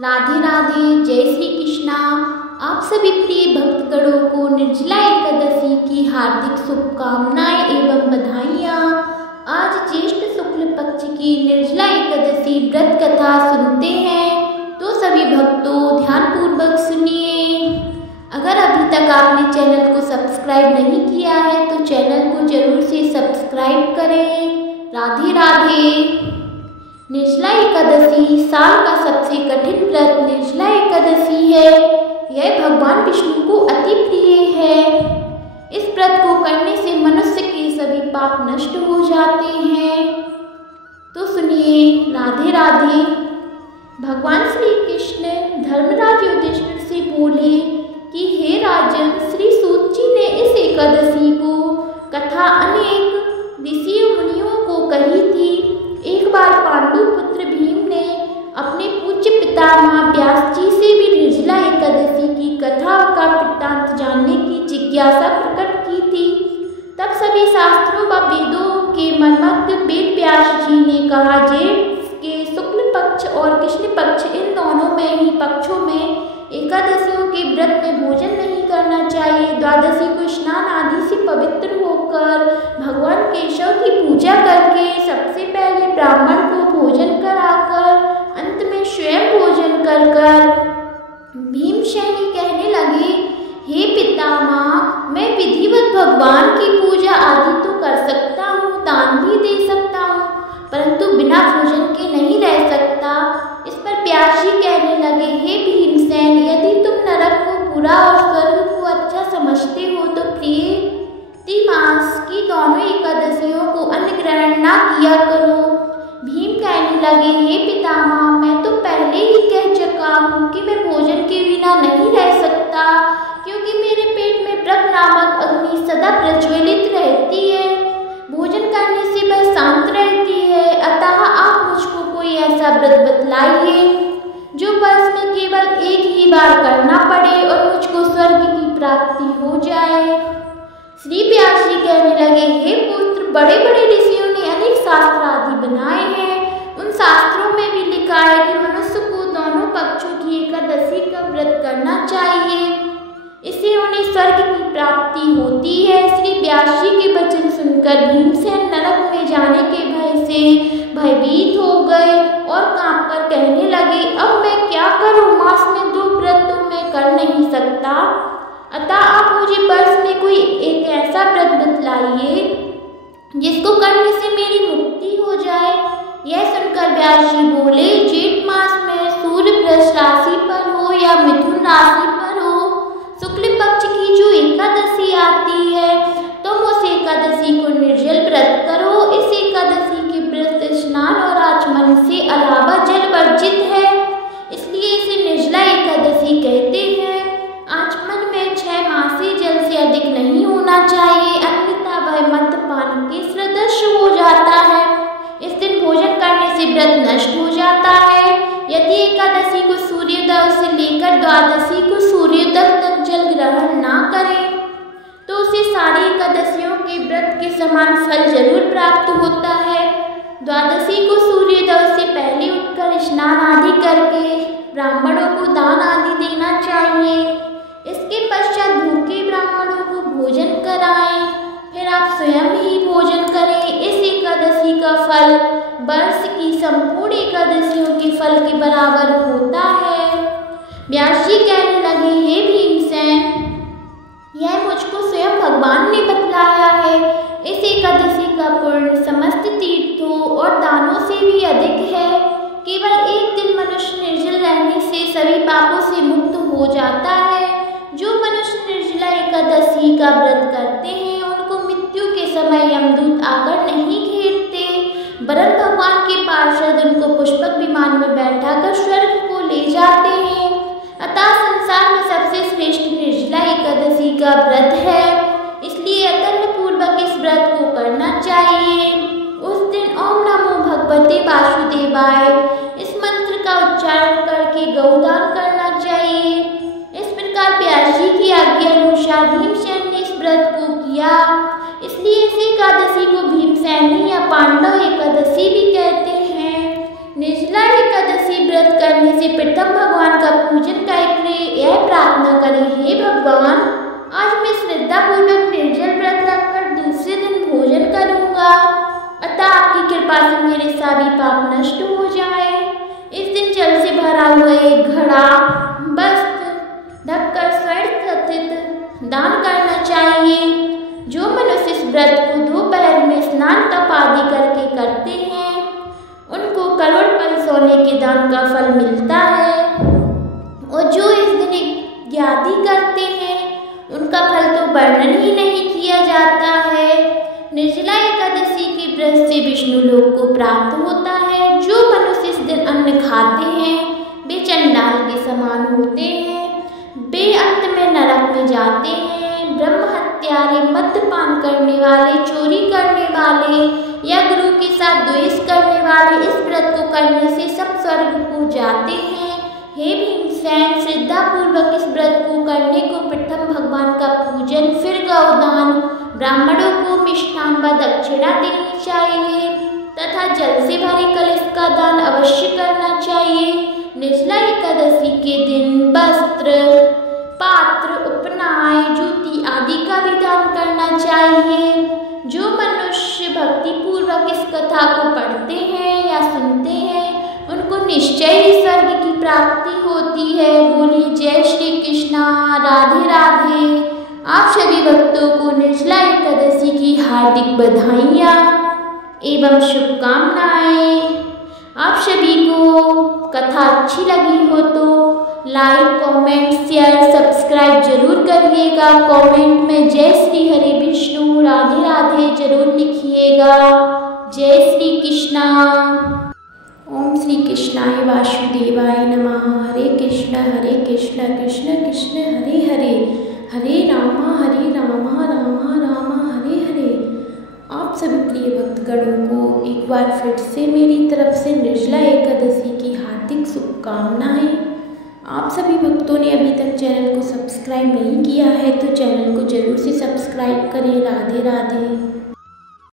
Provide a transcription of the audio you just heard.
राधे राधे, जय श्री कृष्णा। आप सभी प्रिय भक्तगणों को निर्जला एकादशी की हार्दिक शुभकामनाएं एवं बधाइयाँ। आज ज्येष्ठ शुक्ल पक्ष की निर्जला एकादशी व्रत कथा सुनते हैं, तो सभी भक्तों ध्यानपूर्वक सुनिए। अगर अभी तक आपने चैनल को सब्सक्राइब नहीं किया है तो चैनल को जरूर से सब्सक्राइब करें। राधे राधे। निर्जला एकादशी साल का सबसे कठिन व्रत निर्जला एकादशी है। यह भगवान विष्णु को अति प्रिय है। इस व्रत को करने से मनुष्य के सभी पाप नष्ट हो जाते हैं। तो सुनिए। राधे राधे। भगवान श्री कृष्ण धर्मराज युधिष्ठिर से बोले कि हे राजन, श्री सूत जी ने इस एकादशी को कथा अनेक ऋषियों मुनियों को कही थी। एक बार पांडु पुत्र भीम ने अपने पूज्य पितामह व्यास जी से भी निर्जला एकादशी की कथा का वृत्तांत जानने की जिज्ञासा प्रकट की थी। तब सभी शास्त्रों व वेदों के मर्मज्ञ वेद व्यास जी ने कहा, जेठ के शुक्ल पक्ष और कृष्ण पक्ष, इन दोनों में ही पक्षों में एकादशियों के व्रत में भोजन नहीं करना चाहिए। द्वादशी को स्नान आदि से पवित्र होकर भगवान केशव की पूजा करके सबसे पहले ब्राह्मण को भोजन कराकर अंत में स्वयं भोजन कर भीमसेनी कहने लगे, हे पितामह, मैं विधिवत भगवान की पूजा आदि तो कर सकता हूँ, दान भी दे सकता हूँ, परंतु बिना भोजन के नहीं रह सकता। इस पर व्यास जी कहने लगे, हे भीमसेन, यदि तुम नरक को बुरा और स्वर्ग को अच्छा समझते हो तो प्रिय मास की दोनों एकादशियों को अन्न ग्रहण न किया करो। भीम कहने लगे, हे पितामह, मैं तो पहले ही कह चुका हूँ कि मैं भोजन के बिना नहीं रह सकता, क्योंकि मेरे पेट में व्रत नामक अग्नि सदा प्रज्वलित रहती है। भोजन करने से वह शांत रहती है। अतः आप मुझको कोई ऐसा व्रत बतलाइए जो वर्ष में केवल एक ही बार करना पड़े और मुझको स्वर्ग की प्राप्ति हो जाए। श्री व्यास जी कहने लगे, हे पुत्र, बड़े बड़े ऋषियों ने अनेक शास्त्र आदि बनाए हैं। उन शास्त्रों में भी लिखा है कि मनुष्य को दोनों पक्षों की एकादशी का व्रत करना चाहिए, इससे उन्हें स्वर्ग की प्राप्ति होती है। श्री व्यास जी के वचन सुनकर भीमसेन नरक में जाने के भय से भयभीत हो गए और कांप कर कहने लगे, अब मैं क्या करूं? मास में 2 व्रत तो मैं कर नहीं सकता, अतः आप मुझे वर्ष में कोई एक ऐसा व्रत बतलाइए जिसको करने से मेरी मुक्ति हो जाए। यह सुनकर व्यास जी बोले, जेठ मास में सूर्य वृष राशि पर हो या मिथुन राशि पर हो, शुक्ल पक्ष की जो एकादशी आती है, तुम उस एकादशी को निर्जल व्रत करो। इस एकादशी के व्रत स्नान और आचमन से अलावा जल वर्जित है, इसलिए इसे निर्जला एकादशी कहते हैं। आचमन में 6 मासी जल से अधिक नहीं होना चाहिए, अन्यथा वह मद्यपान के सदृश हो जाता है। इस दिन भोजन करने से व्रत नष्ट हो जाता है। यदि एकादशी को सूर्योदय से लेकर द्वादशी को सूर्योदय तक जल ग्रहण ना करें तो उसे सारी एकादशियों के व्रत के समान फल जरूर प्राप्त होता है। द्वादशी को सूर्योदय से पहले उठकर स्नान आदि करके ब्राह्मणों को दान आदि देना चाहिए। इसके पश्चात भूखे ब्राह्मणों को भोजन कराएं, फिर आप स्वयं ही भोजन करें। इस एकादशी का फल वर्ष की संपूर्ण एकादशियों के फल के बराबर होता है। व्यास जी कहने लगे, हे भीमसेन, यह मुझको स्वयं भगवान ने बतलाया है। इस एकादशी का पुण्य समस्त तीर्थों और दानों से भी अधिक है। केवल एक दिन मनुष्य निर्जल रहने से सभी पापों से मुक्त हो जाता है। जो मनुष्य निर्जला एकादशी का व्रत करते हैं उनको मृत्यु के समय यमदूत आकर नहीं घेरते, वरन भगवान के पार्षद उनको पुष्पक विमान में बैठाकर स्वर्ग को ले जाते हैं। अतः संसार में सबसे श्रेष्ठ निर्जला एकादशी का व्रत है, इसलिए अकल्प पूर्वक इस व्रत को करना चाहिए। उस दिन ओम नमो भगवते वासुदेवाय इस मंत्र का उच्चारण करके गौदान करना चाहिए। इस प्रकार व्यास जी की आज्ञा अनुसार भीमसेन ने इस व्रत को किया, इसलिए इस एकादशी को भीमसेनी या पांडव एकादशी भी कहते हैं। निर्जला एकादशी व्रत करने से प्रथम भगवान भगवान, आज मैं श्रद्धापूर्वक निर्जल व्रत रखकर दूसरे दिन भोजन करूंगा, अतः आपकी कृपा से मेरे सारे पाप नष्ट हो जाए। इस दिन जल से भरा हुआ एक घड़ा वस्त्र ढककर स्वर्ण स्थित दान करना चाहिए। जो मनुष्य इस व्रत को दोपहर में स्नान तप आदि करके करते हैं, उनको करोड़ पल सोने के दान का फल मिलता है, और जो इस दिन यज्ञादि करते हैं, उनका फल तो वर्णन ही नहीं किया जाता है। निर्जला एकादशी के व्रत से विष्णु लोक को प्राप्त होता है। जो मनुष्य इस दिन अन्न खाते हैं, वे चंडाल के समान होते हैं, वे अंत में नरक में जाते हैं। ब्रह्म हत्यारे, मद्यपान करने वाले, चोरी करने वाले या गुरु के साथ द्वेष करने वाले इस व्रत को करने से सब स्वर्ग को जाते हैं। हे भीमसेन, श्रद्धापूर्वक इस व्रत को करने को प्रथम भगवान का पूजन, फिर गौदान, ब्राह्मणों को मिष्ठान व दक्षिणा देनी चाहिए तथा जल से भरे कलश का दान अवश्य करना चाहिए। निर्जला एकादशी के दिन वस्त्र, पात्र, उपनाय, जूती आदि का भी दान करना चाहिए। जो मनुष्य भक्ति पूर्वक इस कथा को पढ़ते हैं या सुनते हैं, उनको निश्चय ही स्वर्ग की प्राप्ति होती है। बोलिए जय श्री कृष्णा, राधे राधे। आप सभी भक्तों को निर्जला एकादशी की हार्दिक बधाइयाँ एवं शुभकामनाएं। आप सभी को कथा अच्छी लगी हो तो लाइक, कमेंट, शेयर, सब्सक्राइब जरूर करिएगा। कमेंट में जय श्री हरे विष्णु, राधे राधे जरूर लिखिएगा। जय श्री कृष्णा। ओम श्री कृष्णाय वासुदेवाय नमः। हरे कृष्ण कृष्ण कृष्ण हरे हरे, हरे रामा रामा रामा हरे हरे। आप सभी प्रिय भक्तगणों को एक बार फिर से मेरी तरफ से निर्जला एकादशी की हार्दिक शुभकामनाएं। आप सभी भक्तों ने अभी तक चैनल को सब्सक्राइब नहीं किया है तो चैनल को जरूर से सब्सक्राइब करें। राधे राधे।